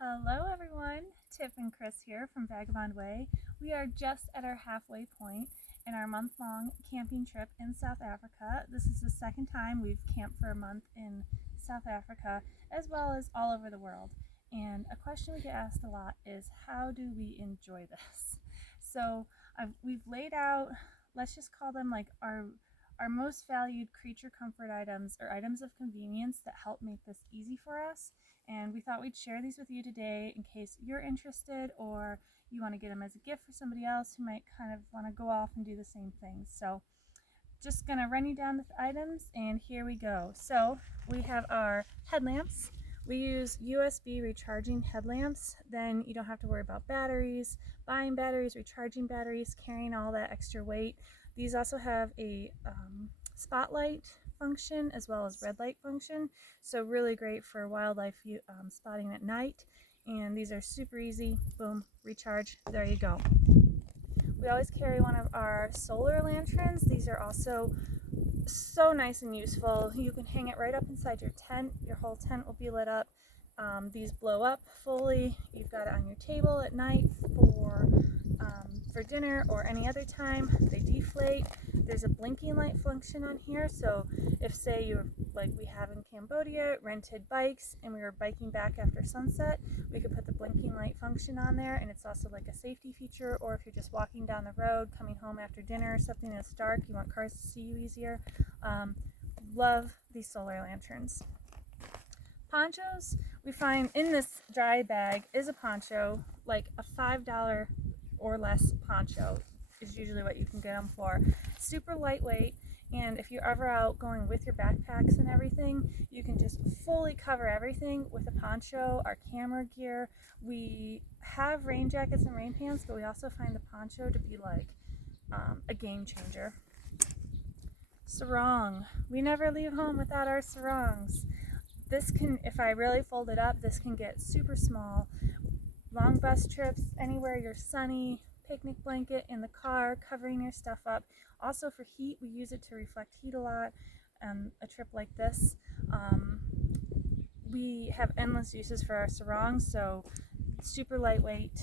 Hello everyone, Tiff and Chris here from Vagabond Way. We are just at our halfway point in our month-long camping trip in South Africa. This is the second time we've camped for a month in South Africa, as well as all over the world. And a question we get asked a lot is, how do we enjoy this? So we've laid out, let's just call them like our most valued creature comfort items or items of convenience that help make this easy for us. And we thought we'd share these with you today in case you're interested or you want to get them as a gift for somebody else who might kind of want to go off and do the same thing. So just going to run you down the items, and here we go. So we have our headlamps. We use USB recharging headlamps. Then you don't have to worry about batteries, buying batteries, recharging batteries, carrying all that extra weight. These also have a spotlight function as well as red light function, so really great for wildlife spotting at night. And these are super easy. Boom, recharge, there you go. We always carry one of our solar lanterns. These are also so nice and useful. You can hang it right up inside your tent. Your whole tent will be lit up. These blow up fully. You've got it on your table at night for dinner or any other time. They deflate. There's a blinking light function on here, so if, say, you're like we have in Cambodia, rented bikes and we were biking back after sunset, we could put the blinking light function on there, and it's also like a safety feature. Or if you're just walking down the road coming home after dinner or something that's dark, you want cars to see you easier. Love these solar lanterns. Ponchos, we find in this dry bag is a poncho, like a $5 or less poncho is usually what you can get them for. Super lightweight, and if you're ever out going with your backpacks and everything, you can just fully cover everything with a poncho. Our camera gear, we have rain jackets and rain pants, but we also find the poncho to be like a game changer. Sarong, we never leave home without our sarongs. This can, if I really fold it up, this can get super small. Long bus trips, anywhere you're sunny, picnic blanket in the car, covering your stuff up. Also for heat, we use it to reflect heat a lot. A trip like this, we have endless uses for our sarong, so super lightweight.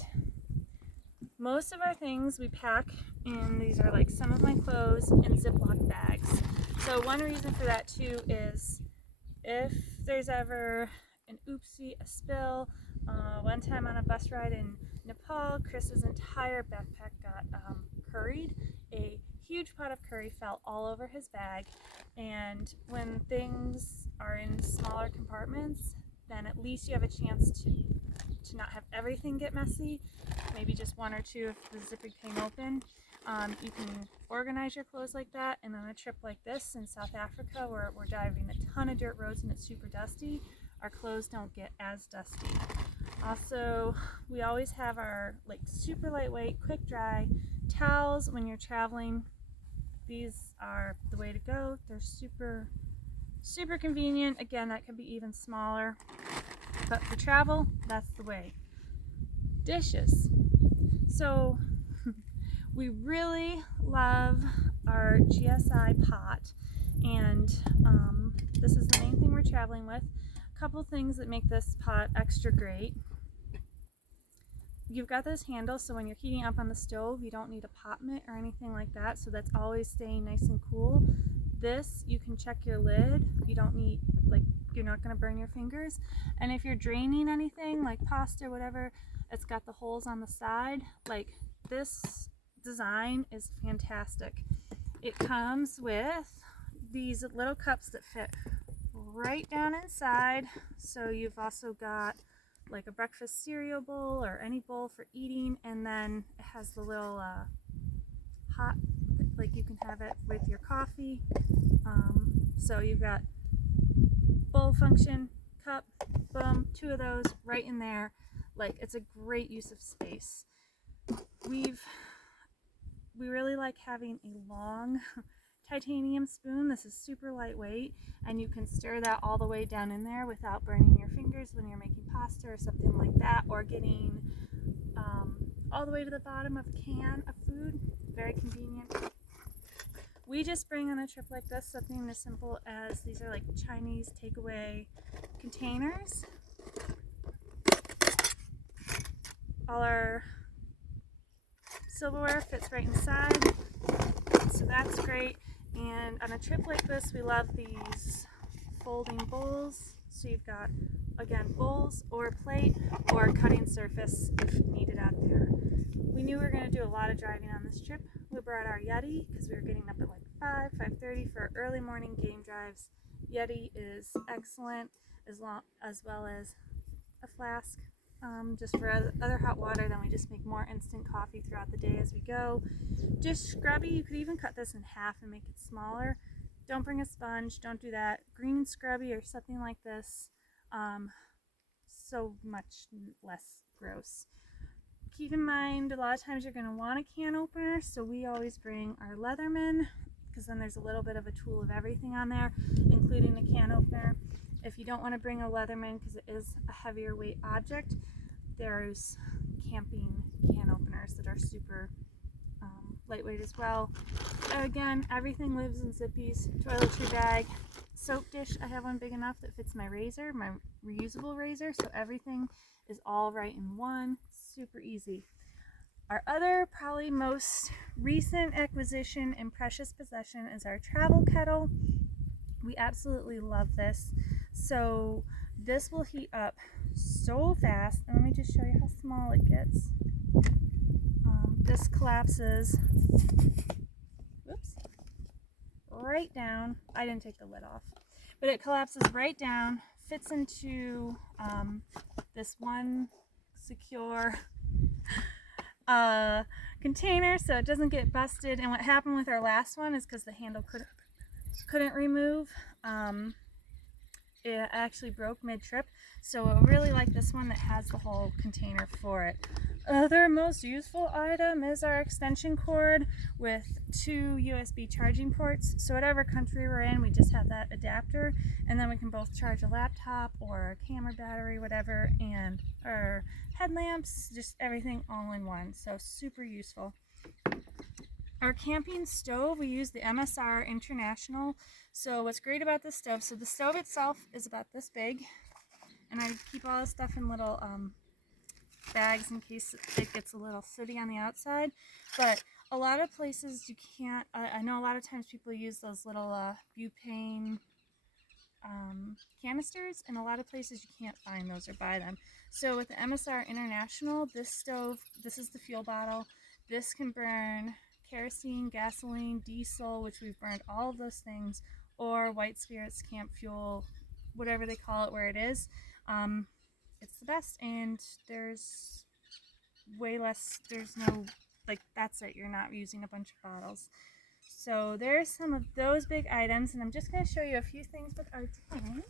Most of our things we pack in, these are like some of my clothes, in Ziploc bags. So one reason for that too is if there's ever an oopsie, a spill. One time on a bus ride in Nepal, Chris's entire backpack got curried. A huge pot of curry fell all over his bag, and when things are in smaller compartments, then at least you have a chance to not have everything get messy. Maybe just one or two if the zipper came open. You can organize your clothes like that, and on a trip like this in South Africa where we're driving a ton of dirt roads and it's super dusty, our clothes don't get as dusty. Also, we always have our like super lightweight, quick dry towels when you're traveling. These are the way to go. They're super convenient. Again, that could be even smaller, but for travel, that's the way. Dishes. So we really love our GSI pot, and this is the main thing we're traveling with. A couple things that make this pot extra great. You've got this handle, so when you're heating up on the stove, you don't need a pot mitt or anything like that, so that's always staying nice and cool. This, you can check your lid. You don't need, like, you're not going to burn your fingers. And if you're draining anything like pasta or whatever, it's got the holes on the side. Like, this design is fantastic. It comes with these little cups that fit right down inside, so you've also got like a breakfast cereal bowl or any bowl for eating, and then it has the little hot, like you can have it with your coffee. So you've got bowl function, cup, boom, two of those right in there. Like, it's a great use of space. We really like having a long titanium spoon. This is super lightweight, and you can stir that all the way down in there without burning your fingers when you're making pasta or something like that, or getting all the way to the bottom of a can of food. Very convenient. We just bring on a trip like this something as simple as, these are like Chinese takeaway containers. all our silverware fits right inside, so that's great. And on a trip like this, we love these folding bowls. So you've got, again, bowls or a plate or a cutting surface if needed out there. We knew we were going to do a lot of driving on this trip. We brought our Yeti because we were getting up at like 5:30 for early morning game drives. Yeti is excellent, as well as a flask just for other hot water. Then we just make more instant coffee throughout the day as we go. Dish scrubby, you could even cut this in half and make it smaller. Don't bring a sponge, don't do that. Green scrubby or something like this, so much less gross. Keep in mind, a lot of times you're going to want a can opener, so we always bring our Leatherman, because then there's a little bit of a tool of everything on there, including the can opener. If you don't want to bring a Leatherman because it is a heavier weight object, there's camping can openers that are super lightweight as well. Again, everything lives in zippies. Toiletry bag, soap dish, I have one big enough that fits my razor, my reusable razor, so everything is all right in one. Super easy. Our other, probably most recent acquisition and precious possession is our travel kettle. We absolutely love this. So this will heat up so fast, and let me just show you how small it gets. This collapses, whoops, right down. I didn't take the lid off, but it collapses right down, fits into this one secure container so it doesn't get busted. And what happened with our last one is because the handle couldn't remove, it actually broke mid-trip. So I really like this one that has the whole container for it. Other most useful item is our extension cord with 2 USB charging ports. So whatever country we're in, we just have that adapter, and then we can both charge a laptop or a camera battery, whatever, and our headlamps, just everything all in one. So super useful. Our camping stove, we use the MSR International. So what's great about this stove, so the stove itself is about this big, and I keep all this stuff in little bags in case it gets a little sooty on the outside. But a lot of places you can't, I know a lot of times people use those little butane canisters, and a lot of places you can't find those or buy them. So with the MSR International, this stove, this is the fuel bottle. This can burn kerosene, gasoline, diesel, which we've burned all of those things, or white spirits, camp fuel, whatever they call it where it is. It's the best, and there's way less, there's no, like, that's it, you're not using a bunch of bottles. So there's some of those big items, and I'm just going to show you a few things with our tongs.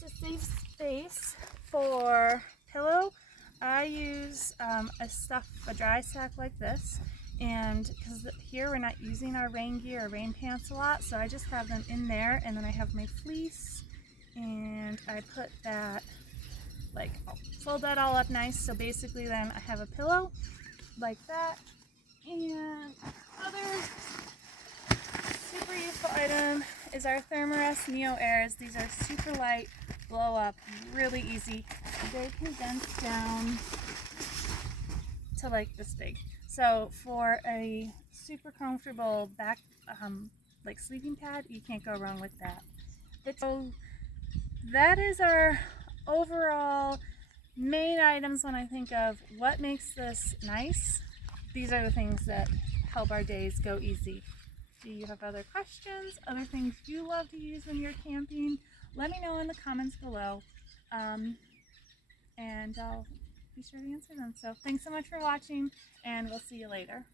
To save space for pillow, I use a dry sack like this, and because here we're not using our rain gear or rain pants a lot, so I just have them in there, and then I have my fleece, and I put that, like, I'll fold that all up nice, so basically then I have a pillow like that. And other super useful item is our Thermarest Neo Airs. These are super light, blow up, really easy. They condense down to like this big. So for a super comfortable back, like sleeping pad, you can't go wrong with that. So that is our overall main items when I think of what makes this nice. These are the things that help our days go easy. Do you have other questions, other things you love to use when you're camping? Let me know in the comments below, and I'll be sure to answer them. So thanks so much for watching, and we'll see you later.